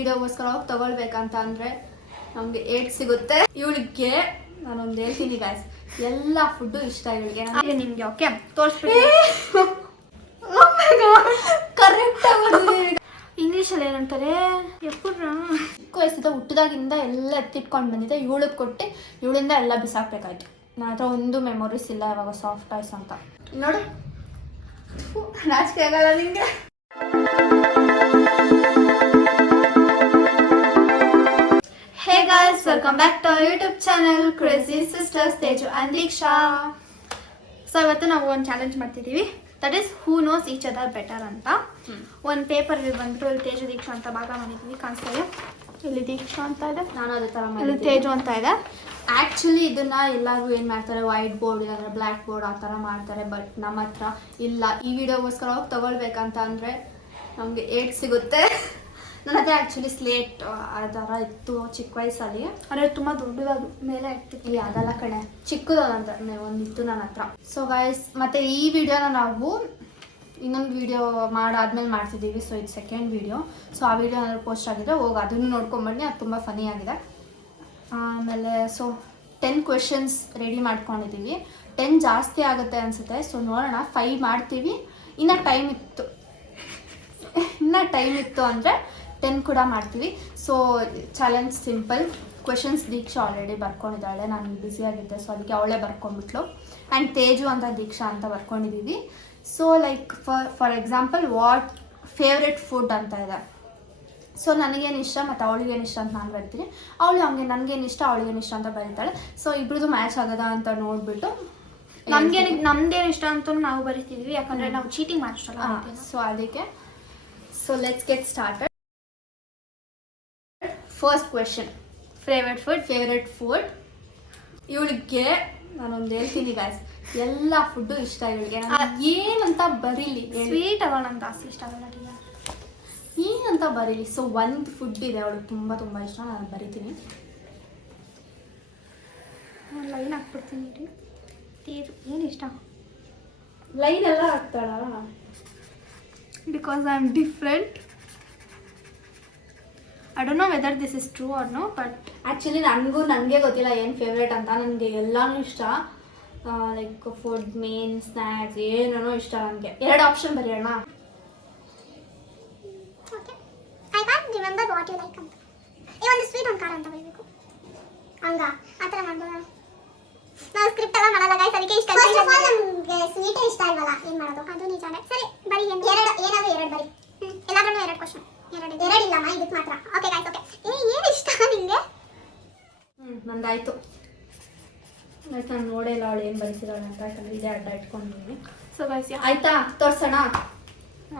ವಿಡಿಯೋಗೋಸ್ಕರ ಹೋಗಿ ತಗೊಳ್ಬೇಕಂತ ಅಂದರೆ ನಮಗೆ ಏಟ್ ಸಿಗುತ್ತೆ. ಇವಳಿಗೆ ನಾನೊಂದು ಹೇಳ್ತೀನಿ ಗಾಯ್ಸ್, ಎಲ್ಲ ಫುಡ್ಡು ಇಷ್ಟ ಇವಳಿಗೆ. ನನಗೆ ನಿಮಗೆ ಓಕೆ ತೋರಿಸ್ಬಿಟ್ಟು ಕರೆಕ್ಟಾಗಿ ಇಂಗ್ಲೀಷಲ್ಲಿ ಏನಂತಾರೆ ಎಪ್ಪುರ ಚಿಕ್ಕ ವಯಸ್ಸಿಂದ ಹುಟ್ಟಿದಾಗಿಂದ ಎಲ್ಲ ಎತ್ತಿಟ್ಕೊಂಡು ಬಂದಿದ್ದೆ. ಇವಳಿಗೆ ಕೊಟ್ಟು ಇವಳಿಂದ ಎಲ್ಲ ಬಿಸಾಕ್ಬೇಕಾಯ್ತು. ನನ್ನ ಹತ್ರ ಒಂದು ಮೆಮೊರೀಸ್ ಇಲ್ಲ ಇವಾಗ ಸಾಫ್ಟ್ ಟಾಯ್ಸ್ ಅಂತ. ನೋಡು, ನಾಚಿಕೆ ಆಗಲ್ಲ ನಿಂಗೆ? Hey guys, welcome back to YouTube channel crazy sisters Teju and Deeksha. So ಇವತ್ತು ನಾವು ಒಂದು ಚಾಲೆಂಜ್ ಮಾಡ್ತಿದ್ದೀವಿ, that is who knows each other better ಅಂತ. ಒಂದು ಪೇಪರ್ ಬಂದ್ಬಿಟ್ಟು ಇಲ್ಲಿ ತೇಜು ದೀಕ್ಷಾ ಅಂತ ಭಾಗ ಮಾಡಿದ್ವಿ, ಕಾಣಿಸ್ತಾ ಇದೆ. ಇಲ್ಲಿ ದೀಕ್ಷಾ ಅಂತ ಇದೆ, ನಾನು ಅದೇ ಥರ ಇಲ್ಲಿ ತೇಜು ಅಂತ ಇದೆ. ಆ್ಯಕ್ಚುಲಿ ಇದನ್ನ ಎಲ್ಲರೂ ಏನು ಮಾಡ್ತಾರೆ, ವೈಟ್ ಬೋರ್ಡ್ ಇಲ್ಲಾಂದ್ರೆ ಬ್ಲ್ಯಾಕ್ ಬೋರ್ಡ್ ಆ ಥರ ಮಾಡ್ತಾರೆ. ಬಟ್ ನಮ್ಮ ಹತ್ರ ಇಲ್ಲ. ಈ ವಿಡಿಯೋಗೋಸ್ಕರ ಹೋಗಿ ತಗೊಳ್ಬೇಕಂತ ಅಂದರೆ ನಮಗೆ ಏಟ್ ಸಿಗುತ್ತೆ. ನನ್ನ ಹತ್ರ ಆ್ಯಕ್ಚುಲಿ ಸ್ಲೇಟ್ ಆ ಥರ ಇತ್ತು ಚಿಕ್ಕ ವಯಸ್ಸಲ್ಲಿ. ಅಂದರೆ ತುಂಬ ದೊಡ್ಡದಾದ ಮೇಲೆ ಇರ್ತಿತ್ತು. ಅದೆಲ್ಲ ಕಡೆ ಚಿಕ್ಕದು ಒಂದಿತ್ತು ನನ್ನ ಹತ್ರ. ಸೊ ಗೈಸ್, ಮತ್ತು ಈ ವಿಡಿಯೋನ ನಾವು ಇನ್ನೊಂದು ವಿಡಿಯೋ ಮಾಡಾದ್ಮೇಲೆ ಮಾಡ್ತಿದ್ದೀವಿ. ಸೊ ಇದು ಸೆಕೆಂಡ್ ವಿಡಿಯೋ. ಸೊ ಆ ವಿಡಿಯೋ ಏನಾದ್ರು ಪೋಸ್ಟ್ ಆಗಿದ್ರೆ ಹೋಗಿ ಅದನ್ನು ನೋಡ್ಕೊಂಬನ್ನಿ, ಅದು ತುಂಬ ಫನಿ ಆಗಿದೆ. ಆಮೇಲೆ ಸೊ 10 ಕ್ವೆಶನ್ಸ್ ರೆಡಿ ಮಾಡ್ಕೊಂಡಿದ್ದೀವಿ. 10 ಜಾಸ್ತಿ ಆಗುತ್ತೆ ಅನಿಸುತ್ತೆ. ಸೊ ನೋಡೋಣ, 5 ಮಾಡ್ತೀವಿ. ಇನ್ನೂ ಟೈಮ್ ಇತ್ತು ಅಂದರೆ 10 ಕೂಡ ಮಾಡ್ತೀವಿ. So challenge simple. ಕ್ವೆಶನ್ಸ್ ದೀಕ್ಷಾ ಆಲ್ರೆಡಿ ಬರ್ಕೊಂಡಿದ್ದಾಳೆ, ನಾನು ಬ್ಯುಸಿಯಾಗಿದ್ದೆ, ಸೊ ಅದಕ್ಕೆ ಅವಳೇ ಬರ್ಕೊಂಡ್ಬಿಟ್ಲು. ಆ್ಯಂಡ್ ತೇಜು ಅಂತ ದೀಕ್ಷಾ ಅಂತ ಬರ್ಕೊಂಡಿದ್ದೀವಿ. So like for example, what favourite food ಅಂತ ಇದೆ. ಸೊ ನನಗೇನು ಇಷ್ಟ ಮತ್ತು ಅವಳಿಗೇನು ಇಷ್ಟ ಅಂತ ನಾನು ಬರಿತೀನಿ. ಅವಳು ಹಂಗೆ ನನಗೇನು ಇಷ್ಟ ಅವಳಿಗೇನು ಇಷ್ಟ ಅಂತ ಬರೀತಾಳೆ. ಸೊ ಇಬ್ರದ್ದು ಮ್ಯಾಚ್ ಆಗದ ಅಂತ ನೋಡಿಬಿಟ್ಟು ನಮ್ದೇನು ಇಷ್ಟ ಅಂತ ನಾವು ಬರಿತಿದ್ವಿ, ಯಾಕಂದರೆ ನಾವು ಚೀಟಿಂಗ್ ಮಾಡ್ಸಲ್ಲ. ಸೊ ಅದಕ್ಕೆ so let's get started. First question, favourite food. ಇವಳಿಗೆ ನಾನೊಂದು ಹೇಳ್ತೀನಿ ಗಾಯ್ಸ್, ಎಲ್ಲ ಫುಡ್ಡು ಇಷ್ಟ ಇವಳಿಗೆ. ಏನಂತ ಬರೀಲಿ, ಸ್ವೀಟ್ ಅಲ್ಲ ನಂಗೆ ಜಾಸ್ತಿ ಇಷ್ಟ ಆಗಲ್ಲ, ಏನಂತ ಬರೀಲಿ. ಸೊ ಒಂದು ಫುಡ್ ಇದೆ ಅವಳಿಗೆ ತುಂಬ ತುಂಬ ಇಷ್ಟ, ನಾನು ಬರಿತೀನಿ. ಲೈನ್ ಹಾಕ್ಬಿಡ್ತೀನಿ ರೀ. ಏನು ಇಷ್ಟ? ಲೈನ್ ಎಲ್ಲ ಹಾಕ್ತಾಳ. Because I am different. I don't know whether this is true or no, but actually ನನಗೆ ಗೊತ್ತಿಲ್ಲ ಏನು ಫೇವ್ರೇಟ್ ಅಂತ. ನನಗೆ ಎಲ್ಲನೂ ಇಷ್ಟ. ಲೈಕ್ ಫುಡ್, ಮೇನ್, ಸ್ನ್ಯಾಕ್ಸ್ ಏನೇನೋ ಇಷ್ಟ ನನಗೆ. 2 ಆಪ್ಷನ್ ಬರೆಯೋಣ. I can't remember what you like ಅಂತ. ಒಂದು ಸ್ವೀಟ್ ಒಂದು ಖಾರ ಅಂತ ಬರಬೇಕು. ಹಂಗ ಆ ಥರ ಮಾಡ್ಬೋದಾ? ನಾವು ಸ್ಕ್ರಿಪ್ಟ್ ಎಲ್ಲ ಮಾಡಲ್ಲ ಗೈಸ್, ಅದಕ್ಕೆ ಇಷ್ಟ. ಫಸ್ಟ್ ಆಫ್ ಆಲ್ ನಮಗೆ ಸ್ವೀಟೇ ಇಷ್ಟ ಇಲ್ವಲ್ಲ, ಏನು ಮಾಡೋದು? ಅದು ನಿಜಾನೇ. ಸರಿ ಬರೀ ಏನಾದರೂ 2 ಬರಿ. ಎಲ್ಲಾದ್ರೂ 2 ಕ್ವಶನ್. 2 ಇಲ್ಲಮ್ಮ, ಇದಕ್ಕೆ ಮಾತ್ರ. Okay guys, okay. ಏನು ಇಷ್ಟ ನಿಮಗೆ? ನಂದಾಯಿತು. ಆಯ್ತು, ನಾನು ನೋಡೇ ಇಲ್ಲ ಅವಳು ಏನು ಬರೀಸಿದಾಳೆ ಅಂತ. ಯಾಕಂದರೆ ಇದೇ ಅಡ್ಡ ಇಟ್ಕೊಂಡಿದ್ದೀನಿ. ಸೊ ಗೈಸ್, ಆಯಿತಾ, ತೋರ್ಸೋಣ.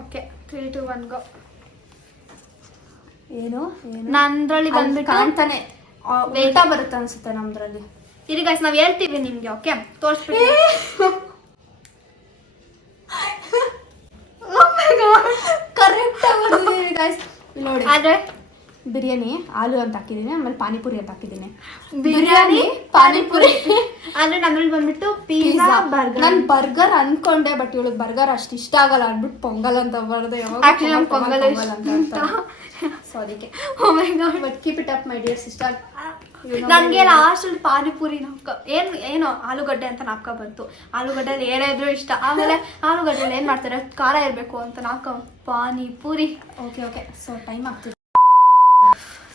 ಓಕೆ 3 2 1 ಗೋ. ಏನು ನಂದ್ರಲ್ಲಿ ಬಂದ್ಬಿಟ್ಟು ಕಾಣ್ತಾನೆ ವೇಟ ಬರುತ್ತೆ ಅನ್ಸುತ್ತೆ ನಮ್ದ್ರಲ್ಲಿ. ಇರಿ ಗೈಸ್, ನಾವು ಹೇಳ್ತೀವಿ ನಿಮಗೆ, ಓಕೆ ತೋರಿಸ್ಬಿಟ್ಟು. ಕರೆಕ್ಟಾಗಿ ಗೈಸ್ ನೋಡಿ. ಆದರೆ ಬಿರಿಯಾನಿ ಆಲೂ ಅಂತ ಹಾಕಿದ್ದೀನಿ, ಆಮೇಲೆ ಪಾನಿಪುರಿ ಅಂತ ಹಾಕಿದ್ದೀನಿ. ಬಿರಿಯಾನಿ ಪಾನಿಪುರಿ. ಅಂದರೆ ನನ್ನಲ್ಲಿ ಬಂದ್ಬಿಟ್ಟು ಪಿಜ್ಜಾ, ಬರ್ಗರ್. ನಾನು ಬರ್ಗರ್ ಅನ್ಕೊಂಡೆ, ಬಟ್ ಇವಳಿಗೆ ಬರ್ಗರ್ ಅಷ್ಟು ಇಷ್ಟ ಆಗಲ್ಲ ಅಂದ್ಬಿಟ್ಟು ಪೊಂಗಲ್ ಅಂತ ಬರದೆ. ಆಕ್ಚುಲಿ ನಮ್ಗೆ ಪೊಂಗಲ್ ಅಂತ. ಸೊ ಅದಕ್ಕೆ oh my god, but keep it up my dear sister. ನನಗೆ ಲಾಸ್ಟಲ್ಲಿ ಪಾನಿಪುರಿ ಏನು ಆಲೂಗಡ್ಡೆ ಅಂತ ನಾಪ್ಕ ಬಂತು. ಆಲೂಗಡ್ಡೆಯಲ್ಲಿ ಏನೇ ಇದ್ರೂ ಇಷ್ಟ. ಆಮೇಲೆ ಆಲೂಗಡ್ಡೆಯಲ್ಲಿ ಏನು ಮಾಡ್ತಾರೆ, ಖಾರ ಇರಬೇಕು ಅಂತ ಪಾನಿಪುರಿ. ಓಕೆ ಸೊ ಟೈಮ್ ಆಗ್ತಿದೆ.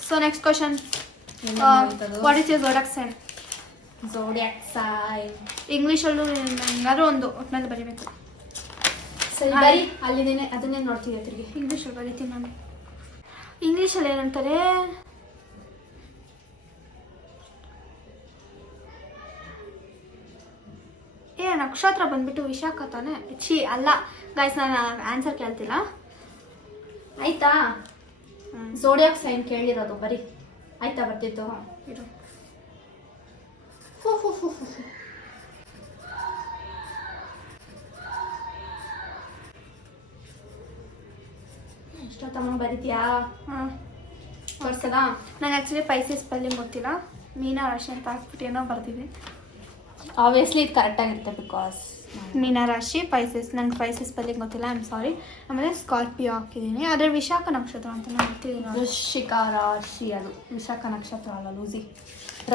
So next question, what is your zodiac sign? Zodiac sign ಇಂಗ್ಲೀಷಲ್ಲೂ ಏನಾದರೂ ಒಂದು ಒಟ್ಟಿನಲ್ಲಿ ಬರೀಬೇಕು. ಸರಿ ಬರೀ, ಅಲ್ಲಿದ್ದೇನೆ ಅದನ್ನೇ ನೋಡ್ತಿದ್ದೆ ತಿರುಗಿ. ಇಂಗ್ಲೀಷಲ್ಲಿ ಬರೀತೀನಿ ನಾನು. ಇಂಗ್ಲೀಷಲ್ಲಿ ಏನಂತಾರೆ, ನಕ್ಷತ್ರ ಬಂದ್ಬಿಟ್ಟು ವಿಶಾಖ ತಾನೆ? ಅಲ್ಲ ಗೈಸ್, ನಾನು ಆನ್ಸರ್ ಕೇಳ್ತಿಲ್ಲ. ಆಯ್ತಾ? ಝೋಡಿಯಾಕ್ ಸೈನ್ ಕೇಳಿರೋದು ಬರೀ. ಆಯ್ತಾ ಬರ್ತಿತ್ತು? ಇರು, ಎಷ್ಟೊತ್ತಮ್ಮ ಬರೀತೀಯಾ? ತೋರ್ಸದಾ? ನಾನು ಆ್ಯಕ್ಚುಲಿ ಪೈಸಸ್ ಸ್ಪೆಲ್ಲಿಂಗ್ ಗೊತ್ತಿಲ್ಲ, ಮೀನಾ ರಾಶಿ ಅಂತ ಹಾಕ್ಬಿಟ್ಟು ಏನೋ ಬರ್ತಿದೆ. ಆಬ್ವಿಯಸ್ಲಿ ಇದು ಕರೆಕ್ಟಾಗಿರುತ್ತೆ, ಬಿಕಾಸ್ ಮೀನರಾಶಿ ಪೈಸಸ್. ನಂಗೆ ಪೈಸಸ್ ಸ್ಪೆಲ್ಲಿಂಗ್ ಗೊತ್ತಿಲ್ಲ, ಐ ಆಮ್ ಸಾರಿ. ಆಮೇಲೆ ಸ್ಕಾರ್ಪಿಯೋ ಹಾಕಿದ್ದೀನಿ, ಅದ್ರ ವಿಶಾಖ ನಕ್ಷತ್ರ ಅಂತ ನಾನು ಗೊತ್ತಿದ್ದೀನಿ. ವೃಶ್ಚಿಕ ರಾಶಿ ಅದು, ವಿಶಾಖ ನಕ್ಷತ್ರ ಅಲ್ಲ ಲೂಸಿ,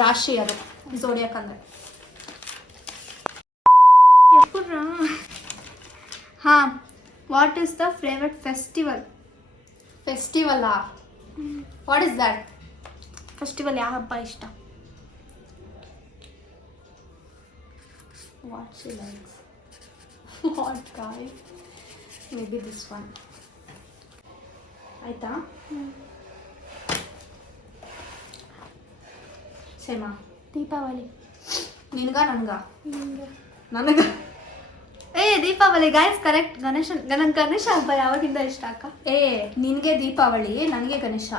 ರಾಶಿ ಅದು ಝೋಡಿಯಾಕ್ ಅಂದರೆ. ಹಾಂ, what is the favourite festival? ಫೆಸ್ಟಿವಲ್ಲಾ? What is that? ಫೆಸ್ಟಿವಲ್ ಯಾವ ಹಬ್ಬ ಇಷ್ಟ? What she likes. What guy? Maybe this one. ಆಯ್ತಾ? ಸೇಮಾ? ದೀಪಾವಳಿ. ನಿನ್ಗ ನನಗ? ನನಗ. Deepavali guys, correct. ನನಗೆ ಗಣೇಶ ಹಬ್ಬ ಯಾವಾಗಿಂದ ಇಷ್ಟ ಅಕ್ಕ? ನಿನಗೆ ದೀಪಾವಳಿ, ನನಗೆ ಗಣೇಶ.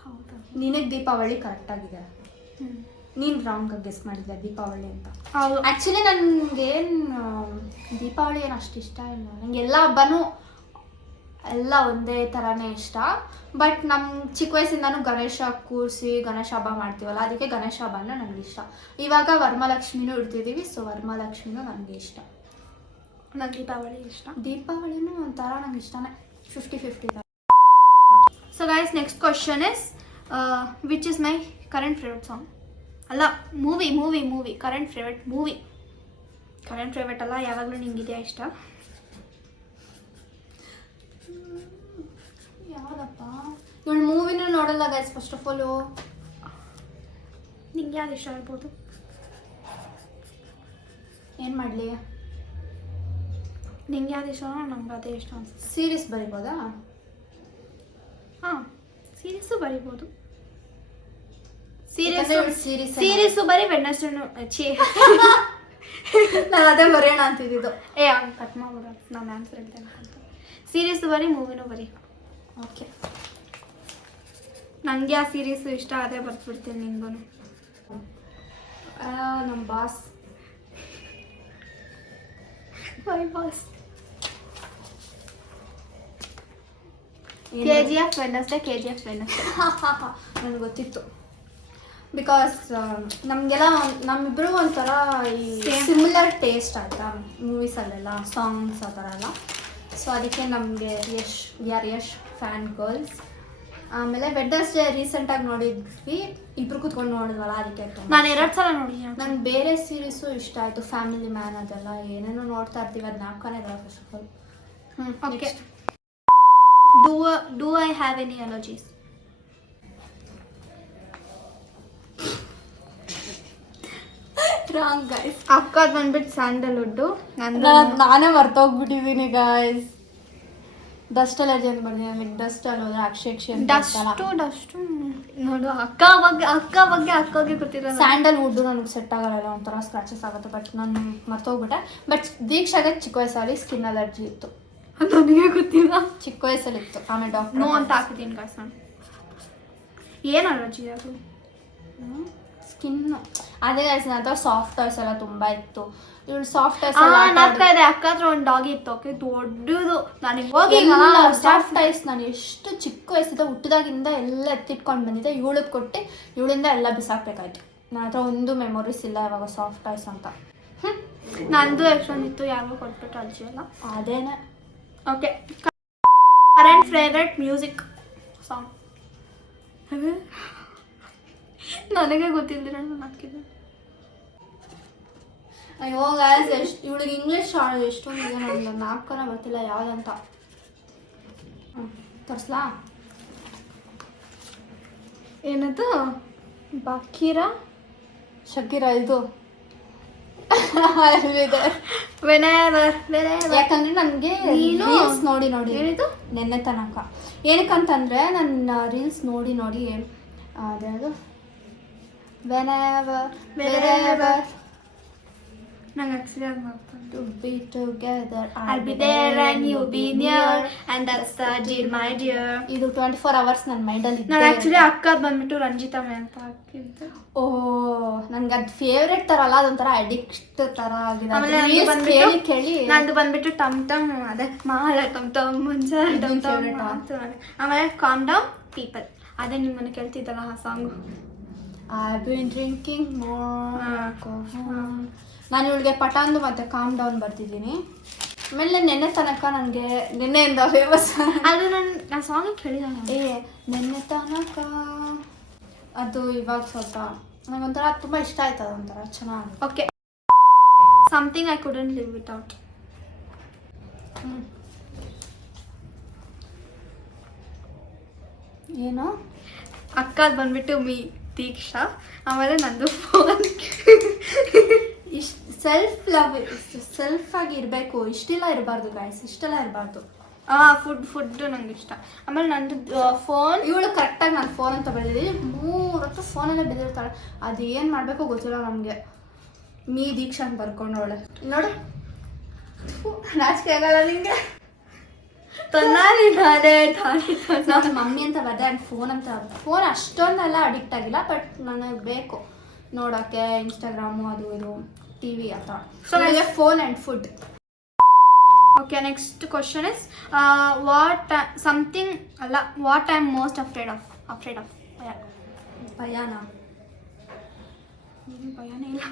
ಹೌದಾ? ನಿನಗೆ ದೀಪಾವಳಿ ಕರೆಕ್ಟ್ ಆಗಿದೆ, ನೀನು ರಾಂಗ್ ಗೆಸ್ ಮಾಡಿದ್ದೆ ದೀಪಾವಳಿ ಅಂತ. ಹೌದು. ಆ್ಯಕ್ಚುಲಿ ನನಗೇನು ದೀಪಾವಳಿ ಏನು ಅಷ್ಟು ಇಷ್ಟ ಇಲ್ಲ. ನನಗೆ ಎಲ್ಲ ಹಬ್ಬನೂ ಎಲ್ಲ ಒಂದೇ ಥರನೇ ಇಷ್ಟ. ಬಟ್ ನಮ್ಮ ಚಿಕ್ಕ ವಯಸ್ಸಿಂದನೂ ಗಣೇಶ ಕೂರಿಸಿ ಗಣೇಶ ಹಬ್ಬ ಮಾಡ್ತೀವಲ್ಲ, ಅದಕ್ಕೆ ಗಣೇಶ ಹಬ್ಬ ಅಂದರೆ ನನಗೆ ಇಷ್ಟ. ಇವಾಗ ವರಮಹಾಲಕ್ಷ್ಮಿನೂ ಇಡ್ತಿದ್ದೀವಿ, ಸೊ ವರಮಹಾಲಕ್ಷ್ಮಿನೂ ನನಗೆ ಇಷ್ಟ. ನನಗೆ ದೀಪಾವಳಿ ಇಷ್ಟ. ದೀಪಾವಳಿನೂ ಒಂಥರ ನಂಗೆ ಇಷ್ಟನೇ, 50-50. So guys, next question is which is my current favourite song? ಅಲ್ಲ, movie current favourite movie. Current favourite ಅಲ್ಲ, ಯಾವಾಗಲೂ ನಿಂಗಿದೆಯಾ ಇಷ್ಟ? ಯಾವುದಪ್ಪ? ಇವಳು ಮೂವಿನೂ ನೋಡಲ್ಲ ಗೈಸ್. ಫಸ್ಟ್ ಆಫ್ ಆಲು ನಿಂಗೆ ಯಾವ್ದು ಇಷ್ಟ ಆಗ್ಬೋದು? ಏನು ಮಾಡಲಿ? ನಿಂಗೆ ಯಾವ್ದು ಇಷ್ಟ? ನಂಗೆ ಅದೇ ಇಷ್ಟ ಅನ್ಸುತ್ತೆ. ಸೀರೀಸ್ ಬರಿಬೋದಾ? ಹಾಂ, ಸೀರೀಸು ಬರಿಬೋದು. ಸೀರೀಸು ಬರೀ ವೆಡ್ನೆಸ್ಡೇ. ನಾನು ಅದೇ ಬರೆಯೋಣ ಅಂತಿದ್ದು. ಕಟ್ ಮಾಡ್ಬಿಡ, ನಾನು ಆನ್ಸರ್ ಹೇಳ್ತೇನೆ ಅಂತ. ಸೀರೀಸು ಬರೀ, ಮೂವಿನೂ ಬರೀ. ಓಕೆ, ನನಗೆ ಆ ಸೀರೀಸು ಇಷ್ಟ, ಅದೇ ಬರ್ತ್ಬಿಡ್ತೀನಿ ನಿಂಗೂ. ನಮ್ಮ ಬಾಸ್. ಬಾಸ್. KGF Wednesday. ನನಗೆ ಗೊತ್ತಿತ್ತು, ಬಿಕಾಸ್ ನಮಗೆಲ್ಲ ನಮ್ಮಿಬ್ರು ಒಂಥರ ಈ ಸಿಮಿಲರ್ ಟೇಸ್ಟ್ ಆಯಿತಾ ಮೂವೀಸಲ್ಲೆಲ್ಲ, ಸಾಂಗ್ಸ್ ಆ ಥರ ಎಲ್ಲ. ಸೊ ಅದಕ್ಕೆ ನಮಗೆ ಯಶ್ ಫ್ಯಾನ್ ಗರ್ಲ್ಸ್. ಆಮೇಲೆ ವೆಡ್ನೆಸ್ಡೇ ರೀಸೆಂಟಾಗಿ ನೋಡಿದ್ವಿ, ಇಬ್ರು ಕೂತ್ಕೊಂಡು ನೋಡಿದ್ವಲ್ಲ, ಅದಕ್ಕೆ ನಾನು 2 ಸಲ ನೋಡಿದ್ದೀನಿ. ನಂಗೆ ಬೇರೆ ಸೀರೀಸು ಇಷ್ಟ ಆಯಿತು, ಫ್ಯಾಮಿಲಿ ಮ್ಯಾನ್ ಅದೆಲ್ಲ ಏನೇನೋ ನೋಡ್ತಾ ಇರ್ತೀವಿ, ಅದು ನಾಲ್ಕನೇ ಇರಲ್ಲ first of all. Okay. Do I have any allergies? Wrong guys. Akkad ಬಂದ್ಬಿಟ್ಟು ಸ್ಯಾಂಡಲ್ವುಡ್ಡು. ನಾನೇ ಮರ್ತೋಗ್ಬಿಟ್ಟಿದ್ದೀನಿ ಗೈಸ್. ಡಸ್ಟ್ ಅಲರ್ಜಿ ಅಂತ ಬಂದಿದ್ದೀನಿ. ಡಸ್ಟ್ ಅಲ್ಲಿ ಹೋದ್ರೆ ಡಸ್ಟು ನೋಡು, ಅಕ್ಕ ಬಗ್ಗೆ ಅಕ್ಕಗೆ ಗೊತ್ತಿರಲ್ಲ. ಸ್ಯಾಂಡಲ್ವುಡ್ ನನಗೆ ಸೆಟ್ ಆಗಲ್ಲ, ಒಂಥರ ಸ್ಕ್ರಾಚಸ್ ಆಗುತ್ತೆ. ಬಟ್ ನಾನು ಮರ್ತೋಗ್ಬಿಟ್ಟೆ. ಬಟ್ ದೀಕ್ಷಾಗೆ ಚಿಕ್ಕ ವಯಸ್ಸಲ್ಲಿ ಸ್ಕಿನ್ ಅಲರ್ಜಿ ಇತ್ತು, ನನಗೆ ಗೊತ್ತಿಲ್ಲ. ಚಿಕ್ಕ ವಯಸ್ಸಲ್ಲಿ ಇತ್ತು. ಆಮೇಲೆ ಡಾಕ್ಟರ್ ನೋ ಅಂತ ಹಾಕಿದ್ದೀನಿ ಗಾಯ್ಸ್. ನಾನು ಏನು ಅಲರ್ಜಿ ಅದು? ಸ್ಕಿನ್ನು ಅದೇ ಗೈಸ್. ನನ್ನ ಹತ್ರ ಸಾಫ್ಟ್ ಟಾಯ್ಸ್ ಎಲ್ಲ ತುಂಬ ಇತ್ತು. ಇವಳು ಸಾಫ್ಟ್ ಟಾಯ್ಸ್ ಇದೆ. ಅಕ್ಕ ಹತ್ರ ಒಂದು ಡಾಗಿ ಇತ್ತು, ಓಕೆ, ದೊಡ್ಡದು. ನನಗೆ ಹೋಗಿ ಸಾಫ್ಟ್ ಟಾಯ್ಸ್ ನಾನು ಎಷ್ಟು ಚಿಕ್ಕ ವಯಸ್ಸಿಂದ ಹುಟ್ಟಿದಾಗಿಂದ ಎಲ್ಲ ಎತ್ತಿಟ್ಕೊಂಡು ಬಂದಿದ್ದೆ. ಇವಳಿಗೆ ಕೊಟ್ಟು ಇವಳಿಂದ ಎಲ್ಲ ಬಿಸಾಕ್ಬೇಕಾಯ್ತು. ನನ್ನ ಹತ್ರ ಒಂದು ಮೆಮೊರೀಸ್ ಇಲ್ಲ ಇವಾಗ ಸಾಫ್ಟ್ ಟಾಯ್ಸ್ ಅಂತ. ನಂದು ಎಷ್ಟೊಂದಿತ್ತು, ಯಾರಿಗೂ ಕೊಟ್ಬಿಟ್ಟು ಅಲ್ಜಿ ಅಲ್ಲ. ಅದೇನೆ. Okay, current favourite music song? ನನಗೆ ಗೊತ್ತಿಲ್ಲ, ನಾನು ಹಾಕಿದ್ದೆ. ಅಯ್ಯೋ ಗಾಯ್ಸ್, ಇವಳಿಗೆ ಇಂಗ್ಲೀಷ್ ಹಾಡು ಎಷ್ಟೊಂದಿದೆ, ನನಗೆ ನಾಲ್ಕನ ಗೊತ್ತಿಲ್ಲ ಯಾವುದಂತ. ತೋರಿಸ್ಲಾ? ಏನದು? ಬಾಕಿರಾ ಶಕೀರಾ ಇದು. ಯಾಕಂದ್ರೆ ನನಗೆ ರೀಲ್ಸ್ ನೋಡಿ ಏನಿದು ನೆನ್ನೆ ತನಕ ಏನಕ್ಕಂತಂದ್ರೆ ನನ್ನ ರೀಲ್ಸ್ ನೋಡಿ ಅದ್ಯಾವುದು whenever ನಂಗೆ ಆಕ್ಸಿಡೆಂಟ್ ಮಾಡ್ತಾರೆ. to be together I'll be there and you'll be near and that's the deal my dear. ಇದು 24 hours ನನ್ನ ಮೈಂಡಲ್ಲಿ ಇದೆ. ನಾನು ಆಕ್ಚುಲಿ ಅಕ್ಕದ್ ಬಂದ್ಬಿಟ್ಟು ರಂಜಿತಾ ಮೇ ಅಂತ ಹಾಕಿದ್ದೆ. ನನ್ಗೆ ಅದು ಫೇವ್ರೆಟ್ ತರ ಅಲ್ಲ, ಅದೊಂಥರ ಅಡಿಕ್ಟ್ ತರ ಆಗಿದೆ. ಕೇಳಿ ನಂದು ಬಂದ್ಬಿಟ್ಟು ಟಮ್ ಟಮ್, ಅದೇ ಮಾಡ ಟಮ್ ಟಮ್ ಮುಂಚೆ ಟಮ್ ಟಮ್ ಅಂತ. ಆಮೇಲೆ ಕಾಮ್ ಡೌನ್ ಪೀಪಲ್, ಅದೇ ನಿಮ್ಮನ್ನ ಕೇಳ್ತಿದ್ದಲ್ಲ ಆ song. I've been drinking more coffee. ನಾನು ಇವಳಿಗೆ ಪಟಾಂದು ಮತ್ತು ಕಾಮ್ ಡೌನ್ ಬರ್ತಿದ್ದೀನಿ. ಆಮೇಲೆ ನೆನ್ನೆ ತನಕ ನನಗೆ ನಿನ್ನೆಯಿಂದ ಫೇಮಸ್ ಅದು ನಾನು ಸಾಂಗ್ ಕೇಳಿದ ನೆನ್ನೆ ತನಕ ಅದು ಇವಾಗ ಸ್ವಲ್ಪ ನನಗೊಂಥರ ತುಂಬ ಇಷ್ಟ ಆಯ್ತು. ಅದೊಂಥರ ಚೆನ್ನಾಗಿ. Okay, something I couldn't live without. ಏನು ಅಕ್ಕದು ಬಂದ್ಬಿಟ್ಟು ದೀಕ್ಷಾ, ಆಮೇಲೆ ನಂದು ಫೋನ್. ಸೆಲ್ಫ್ ಆಗಿ ಇರಬೇಕು, ಇಷ್ಟೆಲ್ಲ ಇರಬಾರ್ದು ಗೈಸ್, ಇಷ್ಟೆಲ್ಲ ಇರಬಾರ್ದು. ಫುಡ್ ನಂಗೆ ಇಷ್ಟ. ಆಮೇಲೆ ನಂದು ಫೋನ್. ಇವಳು ಕರೆಕ್ಟಾಗಿ ನಾನು ಫೋನ್ ಅಂತ ಬೆಳೆದಿದ್ದೀನಿ, 3 ಹೊತ್ತು ಫೋನಲ್ಲೇ ಬೆಳೆದಿರ್ತಾಳೆ. ಅದು ಏನು ಮಾಡಬೇಕು ಗೊತ್ತಿಲ್ಲ ನಮಗೆ. ದೀಕ್ಷಾ ಅಂತ ಬರ್ಕೊಂಡವಳೆ ನೋಡು. ನಾಚಿಕೆ ಆಗಲ್ಲ ನಿಂಗೆ? ನಾನು ಮಮ್ಮಿ ಅಂತ ಬರ್ದೆ ಆ್ಯಂಡ್ ಫೋನ್ ಅಂತ. ಫೋನ್ ಅಷ್ಟೊಂದೆಲ್ಲ ಅಡಿಕ್ಟ್ ಆಗಿಲ್ಲ, ಬಟ್ ನನಗೆ ಬೇಕು ನೋಡೋಕ್ಕೆ ಇನ್ಸ್ಟಾಗ್ರಾಮು ಅದು ಇದು TV ಆ ಥರ. ಸೊ ನನಗೆ phone and food. Okay, next question is what I am most afraid of. ಭಯನಾ? ಭಯನೇ ಇಲ್ಲ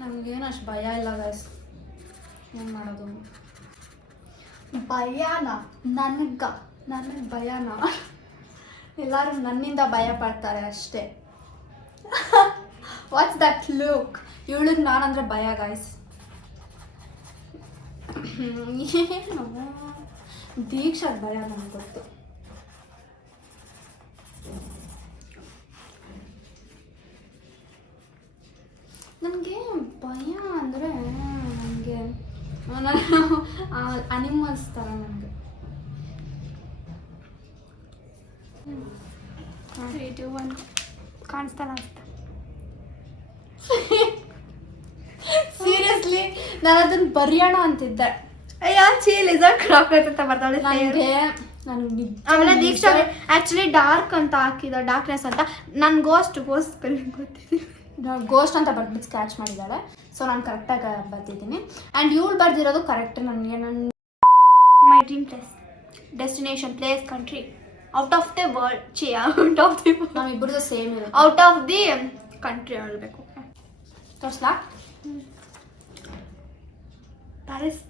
ನಮಗೇನು ಅಷ್ಟು ಭಯ ಇಲ್ಲ ಗೈಸ್. ಏನು ಮಾಡೋದು? ಭಯನಾ? ನನಗೆ ಭಯನಾ? ಎಲ್ಲರೂ ನನ್ನಿಂದ ಭಯ ಪಡ್ತಾರೆ ಅಷ್ಟೇ. What's that look? ಇವಳಿಗೆ ನಾನಂದ್ರೆ ಭಯ ಗೈಸ್. ಏನು ದೀಕ್ಷಾದ ಭಯ ನನಗೆ ಗೊತ್ತು. ನನಗೆ ಭಯ ಅಂದರೆ ನನಗೆ ಅನಿಮಲ್ಸ್ ಥರ ನನಗೆ. 3, 2, 1 ಕಾಣಿಸ್ತಲ್ಲ ಅಂತ. ಸೀರಿಯಸ್ಲಿ ನಾನು ಅದನ್ನು ಬರೆಯೋಣ ಅಂತಿದ್ದೆ. ಅಂತ ಬರ್ತಾಳೆ ನನಗೆ. ಆಮೇಲೆ ದೀಕ್ಷಾ ಆ್ಯಕ್ಚುಲಿ ಡಾರ್ಕ್ ಅಂತ ಹಾಕಿದ, ಡಾರ್ಕ್ನೆಸ್ ಅಂತ. ನಾನು ಗೋಸ್ಟ್ ಸ್ಪೆಲ್ಲಿಂಗ್ ಗೊತ್ತಿದ್ದೀನಿ. ಗೋಸ್ಟ್ ಅಂತ ಬರ್ಬಿಟ್ಟು ಸ್ಕ್ಯಾಚ್ ಮಾಡಿದ್ದಾಳೆ. ಸೊ ನಾನು ಕರೆಕ್ಟಾಗಿ ಬರ್ತಿದ್ದೀನಿ. ಆ್ಯಂಡ್ ಇವಳು ಬರ್ದಿರೋದು ಕರೆಕ್ಟ್. ನನಗೆ my dream place, destination, place, country, out of the world. Out of the ನಮ್ಮಿಬ್ಬರದು ಸೇಮ್ ಇರುತ್ತೆ. ಔಟ್ ಆಫ್ ದಿ ಕಂಟ್ರಿ ಹೇಳಬೇಕು. ತೋರಿಸ್ಲಾ? ಪ್ಯಾರಿಸ್.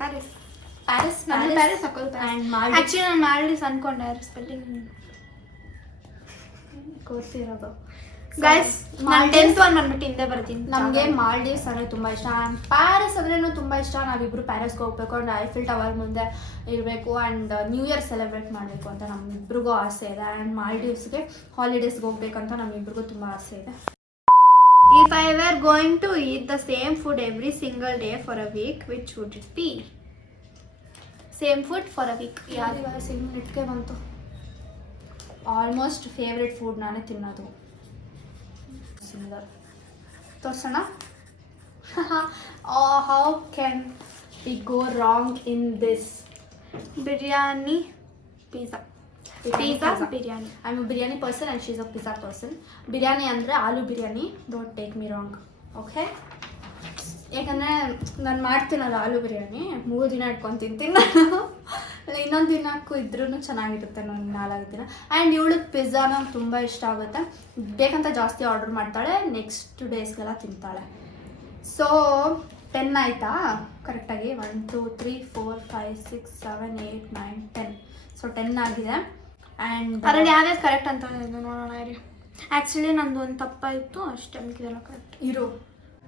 ನಾನು ಪ್ಯಾರಿಸ್ ಹಾಕೋದು. ಆ್ಯಕ್ಚುಲಿ ನಾನು ಮ್ಯಾಲ್ಡೀವ್ಸ್ ಅನ್ಕೊಂಡೆ, ಸ್ಪೆಲ್ಲಿಂಗ್ ಗೊತ್ತಿರೋದು. ಗೈಸ್ ನಾನು 10th ಒನ್ ಬಂದ್ಬಿಟ್ಟು ಹಿಂದೆ ಬರ್ತೀನಿ. ನಮಗೆ ಮಾಲ್ಡೀವ್ಸ್ ಅಂದರೆ ತುಂಬ ಇಷ್ಟ. ಪ್ಯಾರಿಸ್ ಅಂದ್ರೂ ತುಂಬ ಇಷ್ಟ. ನಾವಿಬ್ಬರು ಪ್ಯಾರಿಸ್ಗೆ ಹೋಗ್ಬೇಕು ಆ್ಯಂಡ್ ಐಫಿಲ್ ಟವರ್ ಮುಂದೆ ಇರಬೇಕು ಆ್ಯಂಡ್ ನ್ಯೂ ಇಯರ್ ಸೆಲೆಬ್ರೇಟ್ ಮಾಡಬೇಕು ಅಂತ ನಮ್ಮಿಬ್ರಿಗೂ ಆಸೆ ಇದೆ. ಆ್ಯಂಡ್ ಮಾಲ್ಡೀವ್ಸ್ಗೆ ಹಾಲಿಡೇಸ್ಗೆ ಹೋಗ್ಬೇಕಂತ ನಮ್ಮಿಬ್ರಿಗೂ ತುಂಬ ಆಸೆ ಇದೆ. If I were going to eat the same food every single day for a week, which would it be? Same food for a week. ಯಾರಿಗಾರ ಸಿಗ್ಲಿಕ್ಕೆ ಬಂತು. ಆಲ್ಮೋಸ್ಟ್ ಫೇವ್ರೆಟ್ ಫುಡ್ ನಾನೇ ತಿನ್ನೋದು. ಸಿಂಗರ್ ತೋರ್ಸೋಣ. How can we go wrong in this? Biryani, pizza. Biryani. I am biryani person and she is a pizza person. Biryani ಅಂದರೆ aloo biryani, don't take me wrong, okay? ಯಾಕಂದರೆ ನಾನು ಮಾಡ್ತೀನಲ್ಲ ಆಲೂ ಬಿರಿಯಾನಿ, 3 ದಿನ ಇಟ್ಕೊಂಡು ತಿಂತೀನಿ ನಾನು. ಇನ್ನೊಂದು ದಿನಕ್ಕೂ ಇದ್ರೂ ಚೆನ್ನಾಗಿರುತ್ತೆ. ನಾನು 4 ದಿನ. ಆ್ಯಂಡ್ ಇವಳಿಗೆ ಪಿಜ್ಜಾನ ತುಂಬ ಇಷ್ಟ ಆಗುತ್ತೆ. ಬೇಕಂತ ಜಾಸ್ತಿ ಆರ್ಡರ್ ಮಾಡ್ತಾಳೆ, ನೆಕ್ಸ್ಟ್ ಡೇಸ್ಗೆಲ್ಲ ತಿಂತಾಳೆ. ಸೊ 10 ಆಯಿತಾ ಕರೆಕ್ಟಾಗಿ? 1 2 3 4 5 6 7 8 9 10. ಸೊ 10 ಆಗಿದೆ. ಆ್ಯಂಡ್ ಅದರಲ್ಲಿ ಯಾವ್ಯಾವ್ದು ಕರೆಕ್ಟ್ ಅಂತ ನೋಡೋಣ ಇರಿ. ಆ್ಯಕ್ಚುಲಿ ನಂದು ಒಂದು ತಪ್ಪಾಯಿತು ಅಷ್ಟೇ, ಇದೆಲ್ಲ ಕರೆಕ್ಟ್ ಇರು.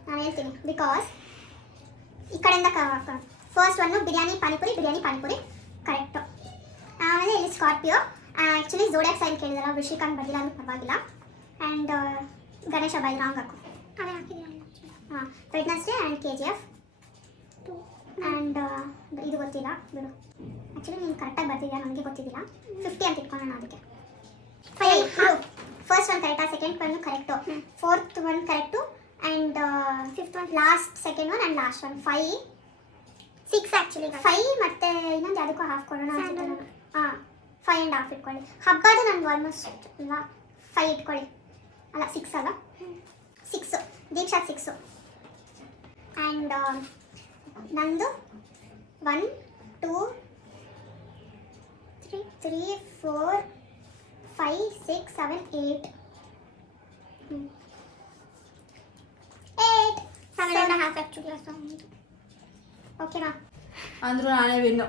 ನಾನು ಹೇಳ್ತೀನಿ. ಬಿಕಾಸ್ ಈ ಕಡೆಯಿಂದ first one biryani panipuri correct. ಆಮೇಲೆ ಇಲ್ಲಿ ಸ್ಕಾರ್ಪಿಯೋ. ಆ್ಯಕ್ಚುಲಿ ಝೋಡಿಯಾಕ್ ಸೈನ್ ಕೇಳಿದಲ್ಲ, ವೃಷಿಕಾಂತ್ ಬರಲಿಲ್ಲ ಅಂದ್ರೆ ಪರವಾಗಿಲ್ಲ. ಆ್ಯಂಡ್ ಗಣೇಶ ಬಾಯಿ ರಾಂಗ್ ಹಾಕು. ಅವೇ ಹಾಕಿದ್ದೀನಿ. ಹಾಂ, ವೆಡ್ನೆಸ್ಡೇ ಆ್ಯಂಡ್ KGF. ಆ್ಯಂಡ್ ಇದು ಗೊತ್ತಿಲ್ಲ ಬಿಡು. ಆ್ಯಕ್ಚುಲಿ ನೀನು ಕರೆಕ್ಟಾಗಿ ಬರ್ತಿದ್ಯಾ ನನಗೆ ಗೊತ್ತಿದ್ದಿಲ್ಲ. 50 ಅಂತ ಇಟ್ಕೊಳ್ಳೋಣ ಅದಕ್ಕೆ. 5 ಫಸ್ಟ್ ಒನ್ ಕರೆಕ್ಟಾ? Second one correct. 4th one correct. And 5th one last, second one and last one. 5 6 actually. 5 ಮತ್ತು ಇನ್ನೊಂದು ಯಾವುದಕ್ಕೂ ಹಾಫ್ ಕೊಡೋಣ ಅನ್ಸುತ್ತೆ ನಾನು. 5 and half ಇಟ್ಕೊಳ್ಳಿ. ಹಬ್ಬದು ನನಗೆ ಆಲ್ಮೋಸ್ಟ್ ಇಲ್ಲ. 5 ಇಟ್ಕೊಳ್ಳಿ. ಅಲ್ಲ 6 ಅಲ್ಲ, 6 ದೀಕ್ಷಾ 6. ಆ್ಯಂಡ್ ನಂದು 1 2 3 4 5 6 7 8 8 7 1.5 actually ಓಕೆನಾ? ಅಂದ್ರೂ ನಾನೇ ವಿನ್ನು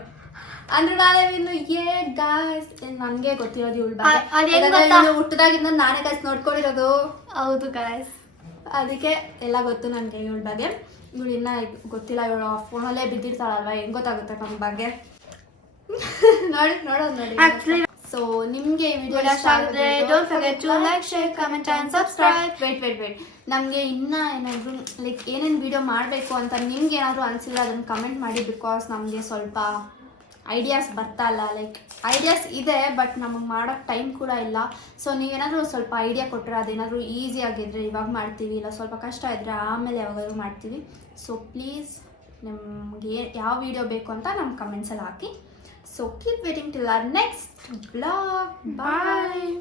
ಗಾಯ್ಸ್. ನನಗೆ ಗೊತ್ತಿರೋದು ಇವಳು ಅದ್ ಹೆಂಗ್ ಗೊತ್ತಾ? ಹುಟ್ಟದಾಗಿಂದ ನಾನೇ ಗಾಯ್ಸ್ ನೋಡ್ಕೊಂಡಿರೋದು. ಹೌದು ಗಾಯ್ಸ್, ಅದಕ್ಕೆ ಎಲ್ಲ ಗೊತ್ತು ನನಗೆ ಇವಳ ಬಗ್ಗೆ. ಇವಳು ಇನ್ನೂ ಗೊತ್ತಿಲ್ಲ, ಇವಳು ಫೋನಲ್ಲೇ ಬಿದ್ದಿರ್ತಾಳಲ್ವ, ಹೆಂಗ್ ಗೊತ್ತಾಗುತ್ತೆ ನಮ್ಮ ಬಗ್ಗೆ. ನೋಡೋದು Actually, ಸೊ ನಿಮಗೆ ಈ ವಿಡಿಯೋ ಇಷ್ಟ ಆಗಿದ್ರೆ don't forget to like, share, comment and subscribe. Wait ನಮಗೆ ಇನ್ನೂ ಏನಾದರೂ ಲೈಕ್ ಏನೇನು ವಿಡಿಯೋ ಮಾಡಬೇಕು ಅಂತ ನಿಮ್ಗೆ ಏನಾದರೂ ಅನಿಸಿಲ್ಲ ಅದನ್ನು ಕಮೆಂಟ್ ಮಾಡಿ. ಬಿಕಾಸ್ ನಮಗೆ ಸ್ವಲ್ಪ ಐಡಿಯಾಸ್ ಬರ್ತಾ ಇಲ್ಲ. ಲೈಕ್ ಐಡಿಯಾಸ್ ಇದೆ ಬಟ್ ನಮಗೆ ಮಾಡೋಕ್ಕೆ ಟೈಮ್ ಕೂಡ ಇಲ್ಲ. ಸೊ ನೀವೇನಾದರೂ ಸ್ವಲ್ಪ ಐಡಿಯಾ ಕೊಟ್ಟರೆ ಅದೇನಾದರೂ ಈಸಿ ಆಗಿದ್ದರೆ ಇವಾಗ ಮಾಡ್ತೀವಿ, ಇಲ್ಲ ಸ್ವಲ್ಪ ಕಷ್ಟ ಇದ್ದರೆ ಆಮೇಲೆ ಯಾವಾಗಾದ್ರೂ ಮಾಡ್ತೀವಿ. ಸೊ ಪ್ಲೀಸ್ ನಿಮಗೆ ಯಾವ ವಿಡಿಯೋ ಬೇಕು ಅಂತ ನಮ್ಮ ಕಮೆಂಟ್ಸಲ್ಲಿ ಹಾಕಿ. So keep waiting till our next vlog. Bye.